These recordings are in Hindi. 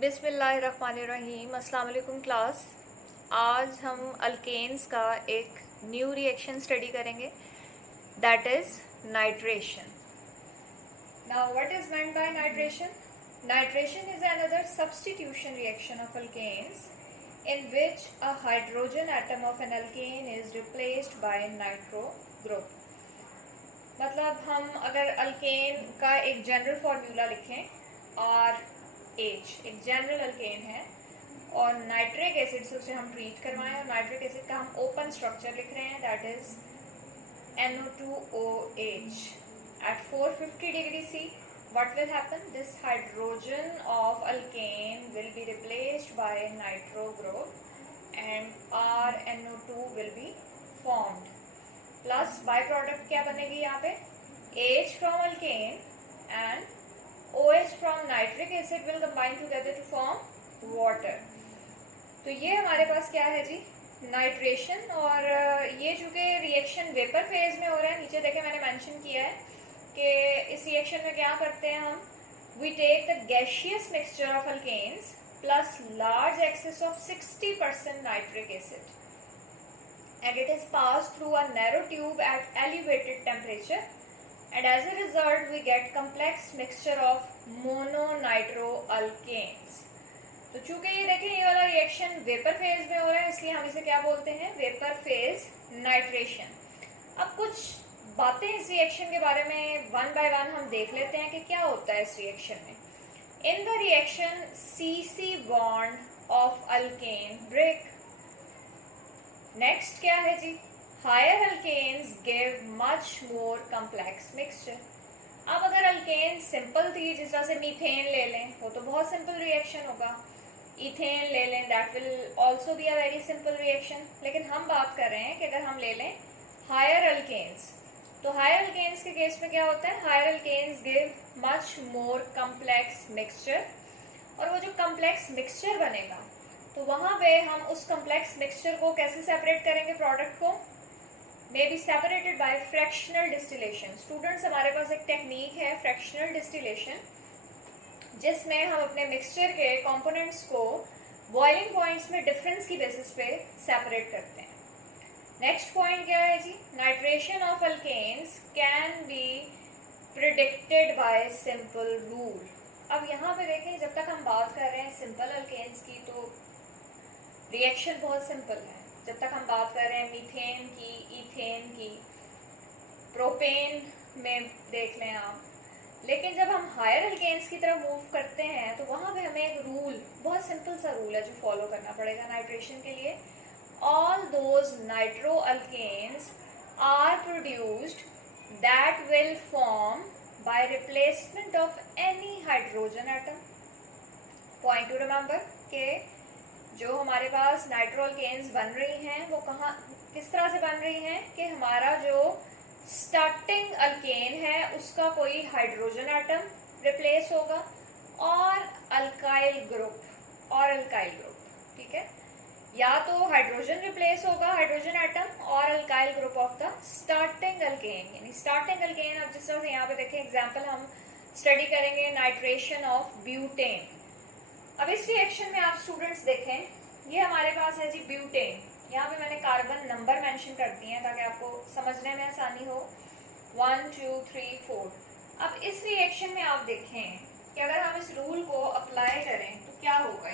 बिस्मिल्लाहिर्रहमानिर्रहीम। अस्सलाम वालेकुम क्लास। आज हम अल्केन्स का एक न्यू रिएक्शन स्टडी करेंगे, that is nitration. Now what is meant by nitration? Nitration is another substitution reaction of alkanes in which a hydrogen atom of an alkane is replaced by nitro group। मतलब हम अगर अल्केन का एक जनरल फॉर्मूला लिखें और एक जनरल अल्केन है और नाइट्रिक एसिड से उसे हम ट्रीट करवाएं और नाइट्रिक एसिड का हम ओपन स्ट्रक्चर लिख रहे हैं, that is NO2OH at 450 degree C, what will happen? This hydrogen of alkane will be replaced by nitro group and RNO2 will be formed. Plus byproduct क्या बनेगी यहाँ पे? H from alkane and OH from nitric acid will combine together to form water. तो ये हमारे पास क्या है जी? नाइट्रेशन। और ये चूंकि रिएक्शन वेपर फेज में हो रहा है, नीचे देखे मैंने मेंशन किया है कि इस रिएक्शन में क्या करते हैं हम, we take the gaseous mixture of alkanes plus large excess of 60% nitric acid and it is passed through a narrow tube at elevated temperature, and as a result we get complex mixture of mononitroalkanes। तो चूंकि ये देखें ये वाला रिएक्शन वेपर फेज में हो रहा है, इसलिए हम इसे क्या बोलते हैं? Vapour phase nitration. अब कुछ बातें इस रिएक्शन के बारे में वन बाय वन हम देख लेते हैं कि क्या होता है इस रिएक्शन में। In the reaction CC bond of alkane break. Next क्या है जी? Higher alkanes give much more complex mixture. अब अगर अल्केन सिंपल थी, जिस तरह से मीथेन ले लें, वो तो बहुत सिंपल रिएक्शन होगा। इथेन ले लें, that will also be a very simple reaction. लेकिन हम बात कर रहे हैं कि अगर हम ले लें हायर अल्केन्स, तो हायर अल्केन्स के केस में क्या होता है? Higher alkanes give much more complex mixture, और वो जो कॉम्प्लेक्स मिक्सचर बनेगा तो वहां पे हम उस कॉम्प्लेक्स मिक्सचर को कैसे सेपरेट करेंगे? प्रोडक्ट को may be separated by fractional distillation. Students, हमारे पास एक टेक्निक है फ्रैक्शनल डिस्टिलेशन, जिसमें हम अपने मिक्सचर के कंपोनेंट्स को बॉइलिंग पॉइंट्स में डिफरेंस की बेसिस पे सेपरेट करते हैं। नेक्स्ट पॉइंट क्या है जी? Nitration of alkanes can be predicted by simple rule. अब यहाँ पे देखें, जब तक हम बात कर रहे हैं सिंपल अल्केन्स की तो रिएक्शन बहुत सिंपल है। जब तक हम बात कर रहे हैं मीथेन की, इथेन की, प्रोपेन में देख लें आप। लेकिन जब हम हायर अल्केन्स की तरफ मूव करते हैं तो वहां पे हमें एक रूल, बहुत सिंपल सा रूल है जो फॉलो करना पड़ेगा नाइट्रेशन के लिए। All those nitro alkanes are produced that will form by replacement of any hydrogen atom. Point to remember के जो हमारे पास नाइट्रो अल्केन्स बन रही हैं वो कहाँ, किस तरह से बन रही हैं कि हमारा जो स्टार्टिंग अल्केन है उसका कोई हाइड्रोजन एटम रिप्लेस होगा और अल्काइल ग्रुप, ठीक है? या तो हाइड्रोजन रिप्लेस होगा, हाइड्रोजन एटम, और alkyl group of the starting alkane. यानी स्टार्टिंग अल्केन, अब जिस तरह से यहाँ पे देखें एग्जाम्पल हम स्टडी करेंगे नाइट्रेशन ऑफ ब्यूटेन। अब इस रिएक्शन में आप स्टूडेंट्स देखें, ये हमारे पास है जी ब्यूटेन। यहाँ पे मैंने कार्बन नंबर मेंशन कर दिए हैं ताकि आपको समझने में आसानी हो। 1 2 3 4। अब इस रिएक्शन में आप देखें कि अगर हम इस रूल को अप्लाई करें तो क्या होगा।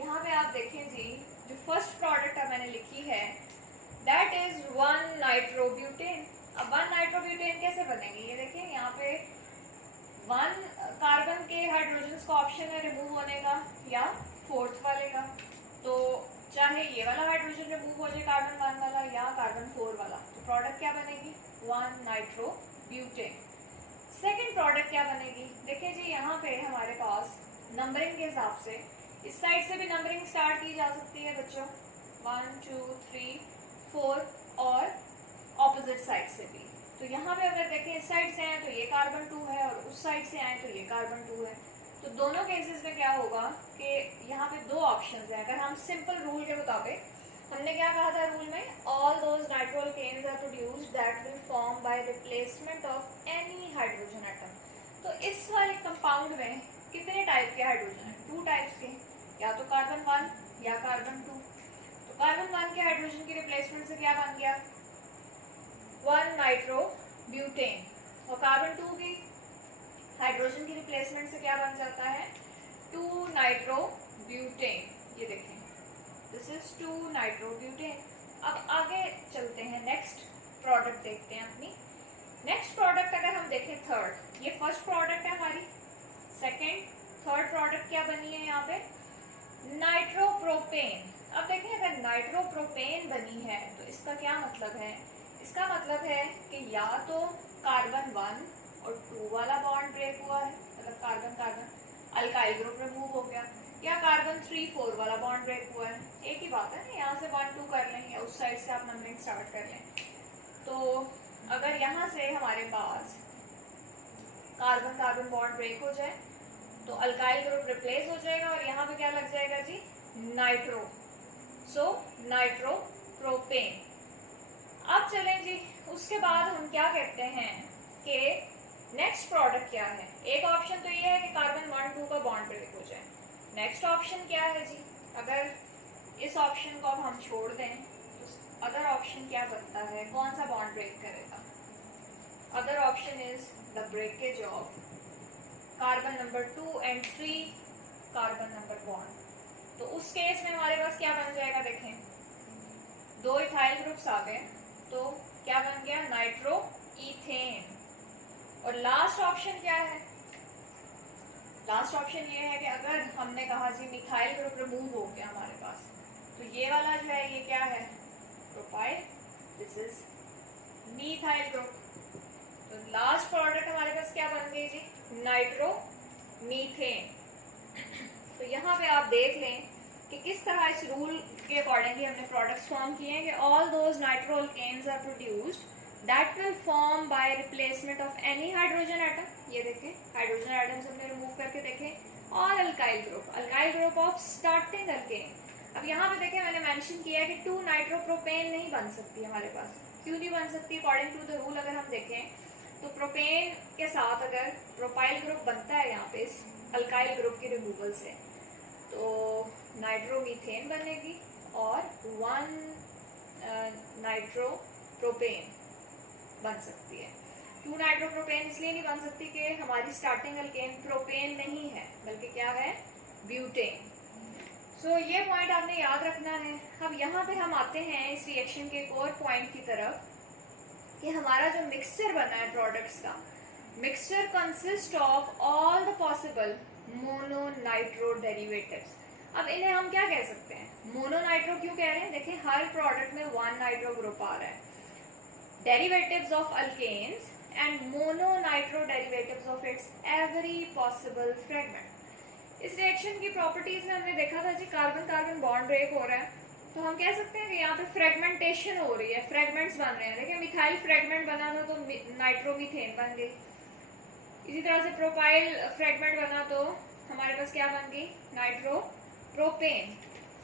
यहाँ पे आप देखें जी, जो फर्स्ट प्रोडक्ट मैंने लिखी है दैट इज 1 नाइट्रोब्यूटेन। अब 1 नाइट्रोब्यूटेन कैसे बनेगी? ये देखिए यहाँ पे 1 कार्बन के हाइड्रोजन का ऑप्शन है रिमूव होने का या फोर्थ वाले का, तो चाहे ये वाला हाइड्रोजन रिमूव हो जाए कार्बन 1 वाला या कार्बन 4 वाला, तो प्रोडक्ट क्या बनेगी? 1 नाइट्रोब्यूटेन। सेकेंड प्रोडक्ट क्या बनेगी? देखिए जी, यहाँ पे हमारे पास नंबरिंग के हिसाब से इस साइड से भी नंबरिंग स्टार्ट की जा सकती है बच्चों, 1 2 3 4, और ऑपोजिट साइड से भी। तो यहाँ पे अगर देखें इस साइड से आए तो ये कार्बन 2 है और उस साइड से आए तो ये कार्बन 2 है। तो दोनों केसेस में क्या होगा कि यहाँ पे दो ऑप्शंस हैं। अगर हम सिंपल रूल के मुताबिक, हमने क्या कहा था रूल में? All those nitro alkanes are produced that will form by replacement of any hydrogen atom. तो इस वाले कंपाउंड में कितने टाइप के हाइड्रोजन है? 2 टाइप्स के, या तो कार्बन 1 या कार्बन 2। तो कार्बन 1 के हाइड्रोजन की रिप्लेसमेंट से क्या बन गया? 1 नाइट्रो ब्यूटेन। और कार्बन 2 की हाइड्रोजन की रिप्लेसमेंट से क्या बन जाता है? 2 नाइट्रो ब्यूटेन। ये देखें, दिस इज 2 नाइट्रो ब्यूटेन। अब आगे चलते हैं, नेक्स्ट प्रोडक्ट देखते हैं अपनी। नेक्स्ट प्रोडक्ट अगर हम देखें थर्ड, ये फर्स्ट प्रोडक्ट है हमारी, सेकेंड, थर्ड प्रोडक्ट क्या बनी है यहाँ पे? नाइट्रोप्रोपेन। अब देखें, अगर नाइट्रोप्रोपेन बनी है तो इसका क्या मतलब है? इसका मतलब है कि या तो कार्बन 1 और 2 वाला बॉन्ड ब्रेक हुआ है, मतलब carbon carbon alkyl group remove हो गया, या कार्बन 3-4 वाला बॉन्ड ब्रेक हुआ है। एक ही बात है ना, यहाँ से 1-2 कर लें या उस साइड से आप नंबरिंग स्टार्ट कर लें। तो अगर यहाँ से हमारे पास कार्बन कार्बन बॉन्ड ब्रेक हो जाए तो अल्काइल ग्रुप रिप्लेस हो जाएगा और यहाँ पे क्या लग जाएगा जी? नाइट्रो। सो नाइट्रोप्रोपेन। अब चलें जी, उसके बाद हम क्या कहते हैं कि नेक्स्ट प्रोडक्ट क्या है? एक ऑप्शन तो ये है कि कार्बन 1-2 का बॉन्ड ब्रेक हो जाए। नेक्स्ट ऑप्शन क्या है जी? अगर इस ऑप्शन को अब हम छोड़ दें तो अदर ऑप्शन क्या बनता है? कौन सा बॉन्ड ब्रेक करेगा? Other option is the breakage of carbon number 2 and 3 carbon number bond. तो उस केस में हमारे पास क्या बन जाएगा? देखें, 2 इथाइल ग्रुप्स आ गए, तो क्या बन गया? Nitro ethane. और लास्ट ऑप्शन क्या है? लास्ट ऑप्शन ये है कि अगर हमने कहा जी मिथाइल ग्रुप रिमूव हो गया हमारे पास, तो ये वाला जो है ये क्या है? Propyl. This is methyl group. तो लास्ट प्रोडक्ट हमारे पास क्या बन गई जी? Nitro methane. तो यहाँ पे आप देख लें कि किस तरह इस रूल के अकॉर्डिंगली हमने प्रोडक्ट्स फॉर्म किए हैं कि all those nitro alkanes are produced that will form by replacement of any hydrogen atom. ये देखें, हाइड्रोजन एटम्स हमने रिमूव करके देखें, और alkyl group of starting alkane. अब यहाँ पे देखें, मैंने मेंशन किया है कि 2 नाइट्रोप्रोपेन नहीं बन सकती हमारे पास। क्यों नहीं बन सकती? अकॉर्डिंग टू द रूल अगर हम देखें तो प्रोपेन के साथ अगर प्रोपाइल ग्रुप बनता है यहाँ पे इस अल्काइल ग्रुप की रिमूवल से, तो नाइट्रोमीथेन बनेगी और 1 नाइट्रोप्रोपेन बन सकती है। 2 नाइट्रोप्रोपेन इसलिए नहीं बन सकती कि हमारी स्टार्टिंग अल्केन प्रोपेन नहीं है, बल्कि क्या है? ब्यूटेन। सो ये पॉइंट आपने याद रखना है। अब यहाँ पे हम आते हैं इस रिएक्शन के एक और पॉइंट की तरफ कि हमारा जो मिक्सचर बना है प्रोडक्ट्स का, mixture consist of all the possible mononitro derivatives. अब इन्हें हम क्या कह सकते हैं? मोनोनाइट्रो क्यों कह रहे हैं? देखिए, हर प्रोडक्ट में 1 नाइट्रो ग्रुप आ रहा है। Derivatives of alkanes and mononitro derivatives of its every possible fragment. इस रिएक्शन की प्रॉपर्टीज में हमने देखा था जी, कार्बन कार्बन बॉन्ड ब्रेक हो रहा है, तो हम कह सकते हैं कि यहाँ पे फ्रेगमेंटेशन हो रही है, फ्रेगमेंट्स बन रहे हैं। देखिए, मिथाइल फ्रेगमेंट बना था तो नाइट्रोमीथेन बन गई। इसी तरह से प्रोपाइल फ्रेगमेंट बना तो हमारे पास क्या बन गई? नाइट्रोप्रोपेन।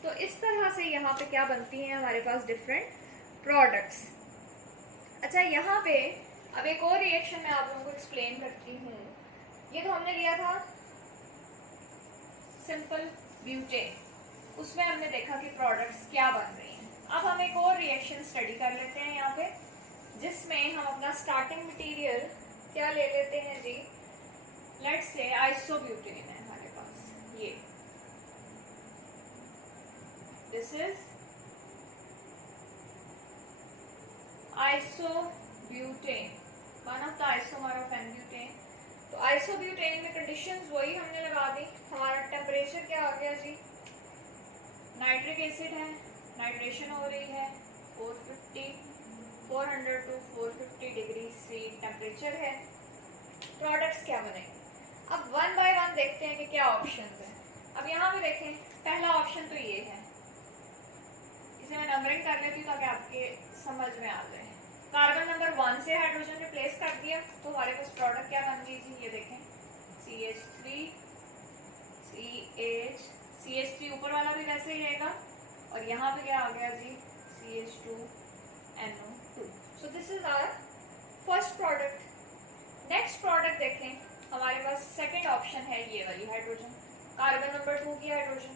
तो इस तरह से यहाँ पे क्या बनती हैं हमारे पास? Different products. अच्छा, यहाँ पे अब एक और रिएक्शन मैं आप लोगों को एक्सप्लेन करती हूँ। ये तो हमने लिया था सिंपल ब्यूटेन, उसमें हमने देखा कि प्रोडक्ट्स क्या बन रही हैं। अब हम एक और रिएक्शन स्टडी कर लेते हैं यहाँ पे, जिसमें हम अपना स्टार्टिंग मटेरियल क्या ले लेते हैं जी? लेट्स से आइसोब्यूटेन है हमारे पास, ये this is isobutane, one of the isomer of N-butane. तो आइसोब्यूटेन में कंडीशंस वही हमने लगा दी। हमारा टेम्परेचर क्या आ गया जी? नाइट्रिक एसिड है, नाइट्रेशन हो रही है, 400 to 450 डिग्री सी टेम्परेचर है। प्रोडक्ट्स क्या बनेंगे? अब 1 बाय 1 देखते हैं कि क्या ऑप्शंस हैं। अब यहाँ पे देखें, पहला ऑप्शन तो ये है, इसे मैं नंबरिंग कर लेती हूँ ताकि आपके समझ में आ जाए। कार्बन नंबर 1 से हाइड्रोजन रिप्लेस कर दिया तो हमारे पास प्रोडक्ट क्या बन गई जी? ये देखें, CH3 CH3 ऊपर वाला भी वैसे ही रहेगा, और यहाँ पे क्या आ गया जी? CH2NO2। So this is our first product. Next product देखें, हमारे पास सेकेंड ऑप्शन ऑप्शन है ये वाली हाइड्रोजन, कार्बन नंबर 2 की हाइड्रोजन।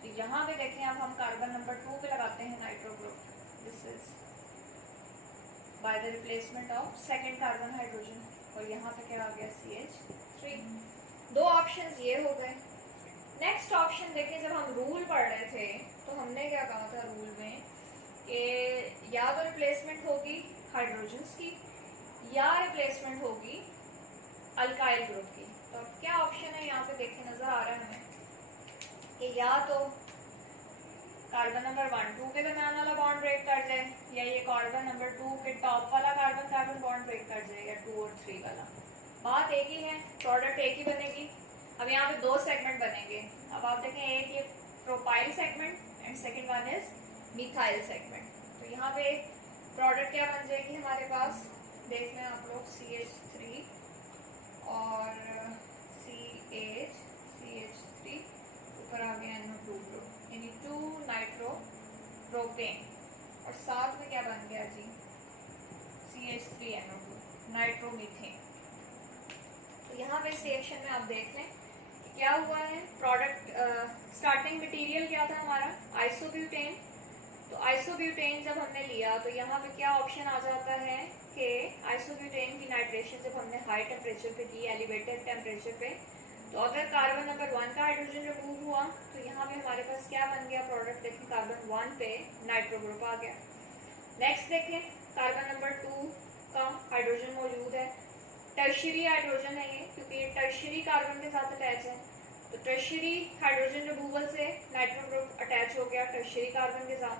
तो यहाँ पे देखें अब हम कार्बन नंबर 2 पे लगाते हैं nitro group, this is by the replacement of second carbon hydrogen, और यहाँ पे क्या आ गया CH3। दो ऑप्शंस ये हो गए। नेक्स्ट ऑप्शन देखें, जब हम रूल पढ़ रहे थे तो हमने क्या कहा था रूल में कि या तो रिप्लेसमेंट होगी हाइड्रोजन्स की या रिप्लेसमेंट होगी अल्काइल ग्रुप की। तो अब क्या ऑप्शन है यहाँ पे देखें, नजर आ रहा है हमें कि या तो कार्बन नंबर 1 2 के दरमियान वाला बॉन्ड ब्रेक कर जाए, या ये कार्बन नंबर 2 के टॉप वाला कार्बन कार्बन बॉन्ड ब्रेक कर जाए, या 2 और 3 वाला। बात एक ही है, प्रोडक्ट एक ही बनेगी। अब यहाँ पे दो सेगमेंट बनेंगे। अब आप देखें, एक ये propyl segment and second one is methyl segment. तो यहाँ पे प्रोडक्ट क्या बन जाएगी हमारे पास, देख लें आप लोग, CH3 और CH3 ऊपर आ गया NO2 ग्रुप, यानी 2 नाइट्रो प्रोपेन, और साथ में क्या बन गया जी, CH3NO2 नाइट्रोमीथेन। तो यहाँ पे इस रिएक्शन में आप देख लें कि क्या हुआ है। प्रोडक्ट स्टार्टिंग मटेरियल क्या था हमारा, आइसोब्यूटेन। तो आइसोब्यूटेन जब हमने लिया तो यहाँ पे क्या ऑप्शन आ जाता है कि आइसोब्यूटेन की नाइट्रेशन जब हमने हाई टेम्परेचर पे की, एलिवेटेड टेम्परेचर पे, तो अगर कार्बन नंबर 1 का हाइड्रोजन रिमूव हुआ तो यहाँ पे हमारे पास क्या बन गया प्रोडक्ट, देखें कार्बन 1 पे नाइट्रो ग्रुप आ गया। नेक्स्ट देखें, कार्बन नंबर 2 का हाइड्रोजन मौजूद है, टर्शियरी हाइड्रोजन है ये, क्योंकि ये टर्शियरी कार्बन के साथ अटैच है। तो टर्शियरी हाइड्रोजन रिमूवल से नाइट्रो ग्रुप अटैच हो गया टर्शियरी कार्बन के साथ।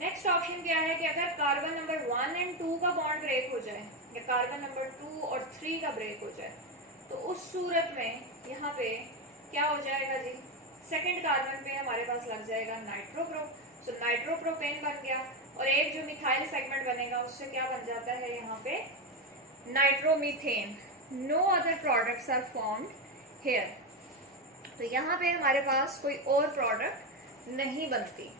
नेक्स्ट ऑप्शन क्या है कि अगर कार्बन नंबर 1 एंड 2 का बॉन्ड ब्रेक हो जाए, या कार्बन नंबर 2 और 3 का ब्रेक हो जाए, तो उस सूरत में यहाँ पे क्या हो जाएगा जी, सेकंड कार्बन पे हमारे पास लग जाएगा नाइट्रो ग्रुप। तो नाइट्रो प्रोपेन बन गया, और एक जो मिथाइल सेगमेंट बनेगा उससे क्या बन जाता है यहाँ पे nitromethane. No other products are formed here. तो यहाँ पे हमारे पास कोई और प्रोडक्ट नहीं बनती।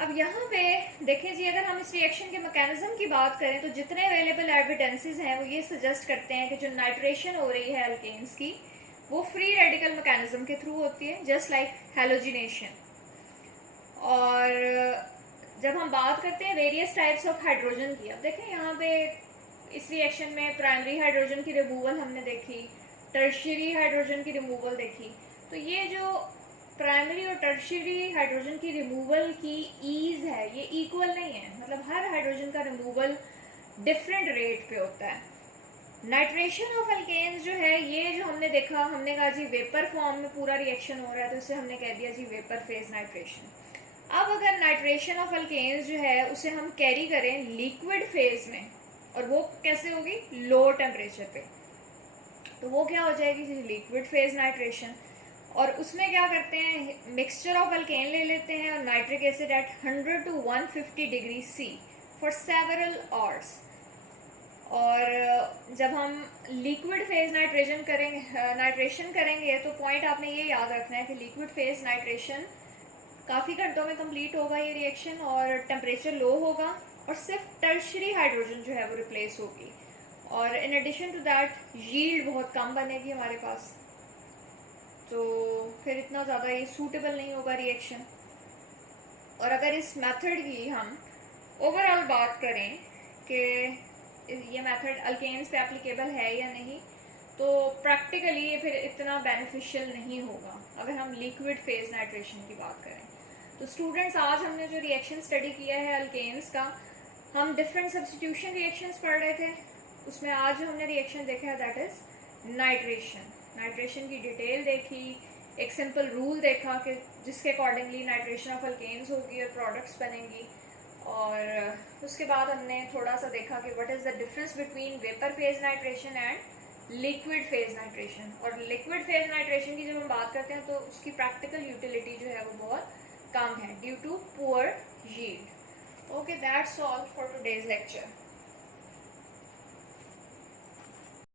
अब यहाँ पे देखें जी, अगर हम इस रिएक्शन के मैकेनिज्म की बात करें तो जितने अवेलेबल एविडेंसेस हैं वो ये सजेस्ट करते हैं कि जो नाइट्रेशन हो रही है अल्केन्स की वो फ्री रेडिकल मैकेनिज्म के थ्रू होती है, जस्ट लाइक हैलोजिनेशन। और जब हम बात करते हैं वेरियस टाइप्स ऑफ हाइड्रोजन की, अब देखें यहाँ पे इस रिएक्शन में प्राइमरी हाइड्रोजन की रिमूवल हमने देखी, टर्शियरी हाइड्रोजन की रिमूवल देखी। तो ये जो प्राइमरी और टर्शियरी हाइड्रोजन की रिमूवल की ईज है ये इक्वल नहीं है, मतलब हर हाइड्रोजन का रिमूवल डिफरेंट रेट पे होता है। नाइट्रेशन ऑफ अल्केन्स जो है, ये जो हमने देखा, हमने कहा जी वेपर फॉर्म में पूरा रिएक्शन हो रहा है, तो इसे हमने कह दिया जी वेपर फेज नाइट्रेशन। अब अगर नाइट्रेशन ऑफ अल्केन्स जो है उसे हम कैरी करें लिक्विड फेज में, और वो कैसे होगी, लो टेम्परेचर पे, तो वो क्या हो जाएगी जी लिक्विड फेज नाइट्रेशन। और उसमें क्या करते हैं, मिक्सचर ऑफ अल्केन ले लेते हैं और nitric acid at 100 to 150 degree C for several hours. और जब हम लिक्विड फेज नाइट्रेशन करेंगे तो पॉइंट आपने ये याद रखना है कि लिक्विड फेज नाइट्रेशन काफ़ी घंटों में कंप्लीट होगा ये रिएक्शन, और टेम्परेचर लो होगा, और सिर्फ टर्शियरी हाइड्रोजन जो है वो रिप्लेस होगी, और in addition to that yield बहुत कम बनेगी हमारे पास, तो फिर इतना ज़्यादा ये सूटेबल नहीं होगा रिएक्शन। और अगर इस मेथड की हम ओवरऑल बात करें कि ये मेथड अल्केन्स पे एप्लीकेबल है या नहीं, तो प्रैक्टिकली ये फिर इतना बेनिफिशियल नहीं होगा अगर हम लिक्विड फेज नाइट्रेशन की बात करें। तो स्टूडेंट्स, आज हमने जो रिएक्शन स्टडी किया है अल्केन्स का, हम डिफरेंट सब्स्टिट्यूशन रिएक्शंस पढ़ रहे थे, उसमें आज जो हमने रिएक्शन देखा है दैट इज नाइट्रेशन की डिटेल देखी, एक सिंपल रूल देखा कि जिसके अकॉर्डिंगली नाइट्रेशन ऑफ अल्केन्स होगी और प्रोडक्ट्स बनेंगी, और उसके बाद हमने थोड़ा सा देखा कि what is the difference between vapour phase nitration and liquid phase nitration. और लिक्विड फेज नाइट्रेशन की जब हम बात करते हैं तो उसकी प्रैक्टिकल यूटिलिटी जो है वो बहुत कम है due to poor yield. Okay, that's all for today's lecture.